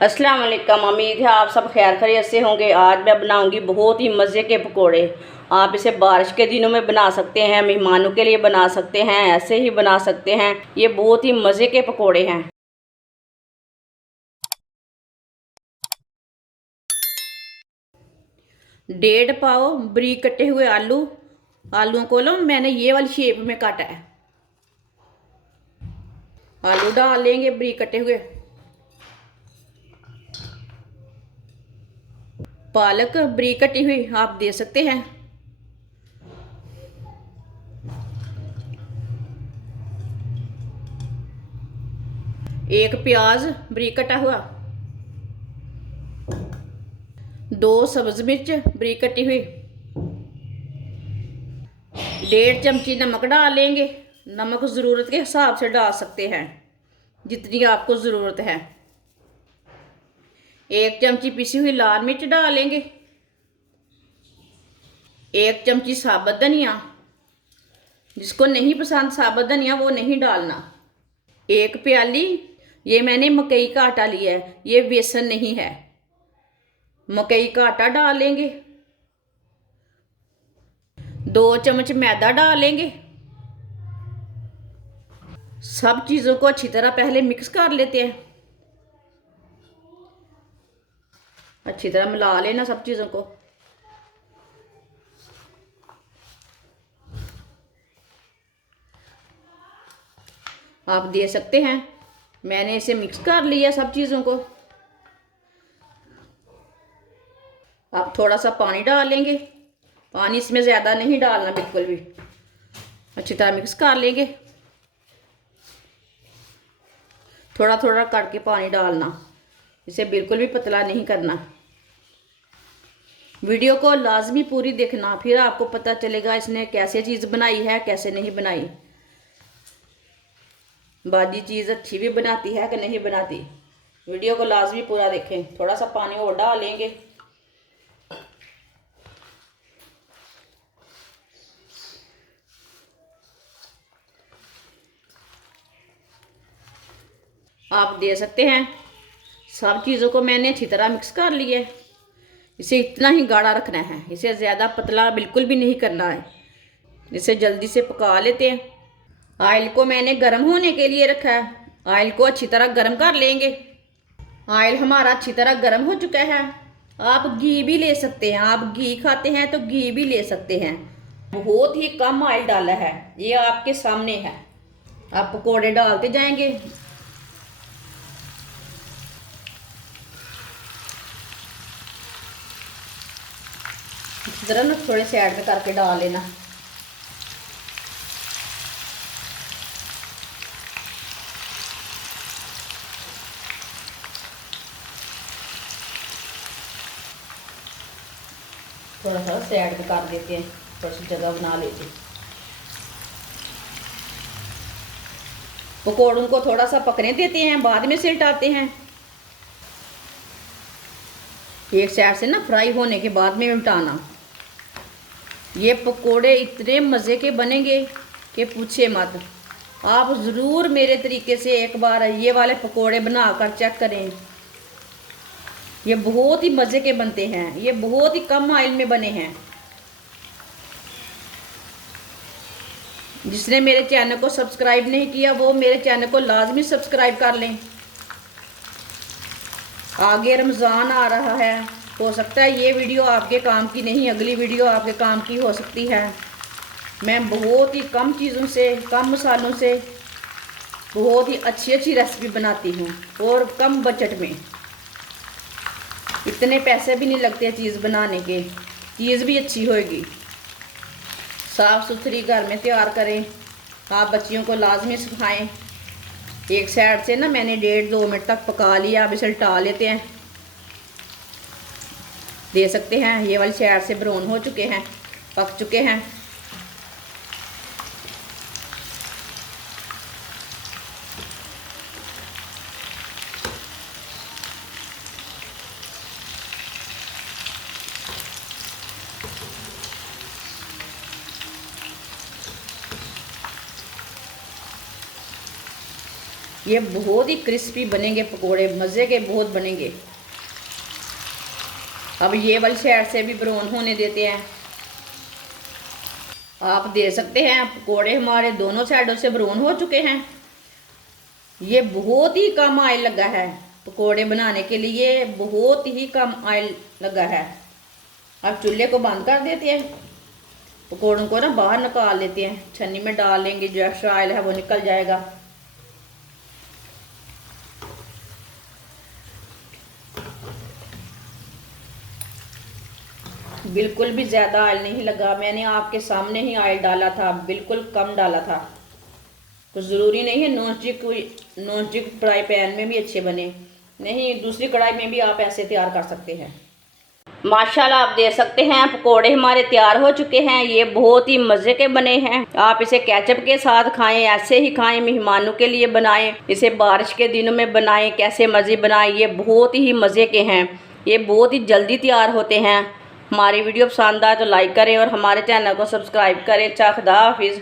अस्सलाम वालेकुम। उम्मीद है आप सब खैर खैरियत से होंगे। आज मैं बनाऊंगी बहुत ही मज़े के पकोड़े। आप इसे बारिश के दिनों में बना सकते हैं, मेहमानों के लिए बना सकते हैं, ऐसे ही बना सकते हैं। ये बहुत ही मज़े के पकोड़े हैं। 1.5 पाव बारीक कटे हुए आलूओं को लो मैंने ये वाली शेप में काटा है। आलू डाल लेंगे बारीक कटे हुए। पालक बारीक कटी हुई आप दे सकते हैं। एक प्याज बारीक कटा हुआ। 2 सब्ज मिर्च बारीक कटी हुई। 1.5 चमची नमक डाल लेंगे। नमक ज़रूरत के हिसाब से डाल सकते हैं, जितनी आपको ज़रूरत है। 1 चमची पिसी हुई लाल मिर्च डाल लेंगे। 1 चमची साबुत धनिया, जिसको नहीं पसंद साबुत धनिया वो नहीं डालना। 1 प्याली ये मैंने मकई का आटा लिया है, ये बेसन नहीं है। मकई का आटा डाल लेंगे। 2 चम्मच मैदा डाल लेंगे। सब चीज़ों को अच्छी तरह पहले मिक्स कर लेते हैं। अच्छी तरह मिला लेना सब चीज़ों को। आप दे सकते हैं, मैंने इसे मिक्स कर लिया सब चीज़ों को। आप थोड़ा सा पानी डाल लेंगे। पानी इसमें ज़्यादा नहीं डालना बिल्कुल भी। अच्छी तरह मिक्स कर लेंगे। थोड़ा थोड़ा करके पानी डालना, इसे बिल्कुल भी पतला नहीं करना। वीडियो को लाजमी पूरी देखना, फिर आपको पता चलेगा इसने कैसे चीज़ बनाई है कैसे नहीं बनाई। बाजी चीज़ अच्छी भी बनाती है कि नहीं बनाती। वीडियो को लाजमी पूरा देखें। थोड़ा सा पानी और डाल लेंगे। आप दे सकते हैं। सब चीज़ों को मैंने अच्छी तरह मिक्स कर लिया है। इसे इतना ही गाढ़ा रखना है, इसे ज़्यादा पतला बिल्कुल भी नहीं करना है। इसे जल्दी से पका लेते हैं। ऑयल को मैंने गर्म होने के लिए रखा है। ऑयल को अच्छी तरह गर्म कर लेंगे। ऑयल हमारा अच्छी तरह गर्म हो चुका है। आप घी भी ले सकते हैं, आप घी खाते हैं तो घी भी ले सकते हैं। बहुत ही कम ऑयल डाला है, ये आपके सामने है। आप पकोड़े डालते जाएंगे। इस तरह ना थोड़े से ऐड करके डाल लेना। थोड़ा सा से ऐड कर देते हैं, थोड़ी सी जगह बना लेते हैं। पकौड़ों को थोड़ा सा पकने देते हैं, बाद में सिलटाते हैं। एक साइड से ना फ्राई होने के बाद में उल्टाना। ये पकोड़े इतने मज़े के बनेंगे कि पूछे मत। आप ज़रूर मेरे तरीके से एक बार ये वाले पकोड़े बनाकर चेक करें। ये बहुत ही मज़े के बनते हैं, ये बहुत ही कम ऑयल में बने हैं। जिसने मेरे चैनल को सब्सक्राइब नहीं किया वो मेरे चैनल को लाजमी सब्सक्राइब कर लें। आगे रमज़ान आ रहा है, हो सकता है ये वीडियो आपके काम की नहीं, अगली वीडियो आपके काम की हो सकती है। मैं बहुत ही कम चीज़ों से, कम मसालों से बहुत ही अच्छी अच्छी रेसिपी बनाती हूँ और कम बजट में। इतने पैसे भी नहीं लगते चीज़ बनाने के, चीज़ भी अच्छी होगी। साफ़ सुथरी घर में तैयार करें। आप बच्चियों को लाजमी सिखाएं। एक साइड से ना मैंने 1.5-2 मिनट तक पका लिया। अब इसे उल्टा लेते हैं। दे सकते हैं, ये वाली साइड से ब्राउन हो चुके हैं, पक चुके हैं। ये बहुत ही क्रिस्पी बनेंगे पकोड़े, मज़े के बहुत बनेंगे। अब ये वाली साइड से भी ब्राउन होने देते हैं। आप देख सकते हैं पकोड़े हमारे दोनों साइडों से ब्राउन हो चुके हैं। ये बहुत ही कम ऑयल लगा है पकोड़े बनाने के लिए, बहुत ही कम ऑयल लगा है। अब चूल्हे को बंद कर देते हैं, पकोड़ों को ना बाहर निकाल लेते हैं, छन्नी में डाल लेंगे, जो एक्स्ट्रा ऑयल है वो निकल जाएगा। बिल्कुल भी ज़्यादा ऑयल नहीं लगा, मैंने आपके सामने ही ऑयल डाला था, बिल्कुल कम डाला था। कुछ ज़रूरी नहीं है नॉन स्टिक फ्राई पैन में भी अच्छे बने, नहीं दूसरी कढ़ाई में भी आप ऐसे तैयार कर सकते हैं। माशाल्लाह आप देख सकते हैं पकोड़े हमारे तैयार हो चुके हैं। ये बहुत ही मज़े के बने हैं। आप इसे केचप के साथ खाएं, ऐसे ही खाएं, मेहमानों के लिए बनाएं, इसे बारिश के दिनों में बनाएं, कैसे मज़े बनाएं। ये बहुत ही मज़े के हैं, ये बहुत ही जल्दी तैयार होते हैं। हमारी वीडियो पसंद आए तो लाइक करें और हमारे चैनल को सब्सक्राइब करें। खुदा हाफिज़।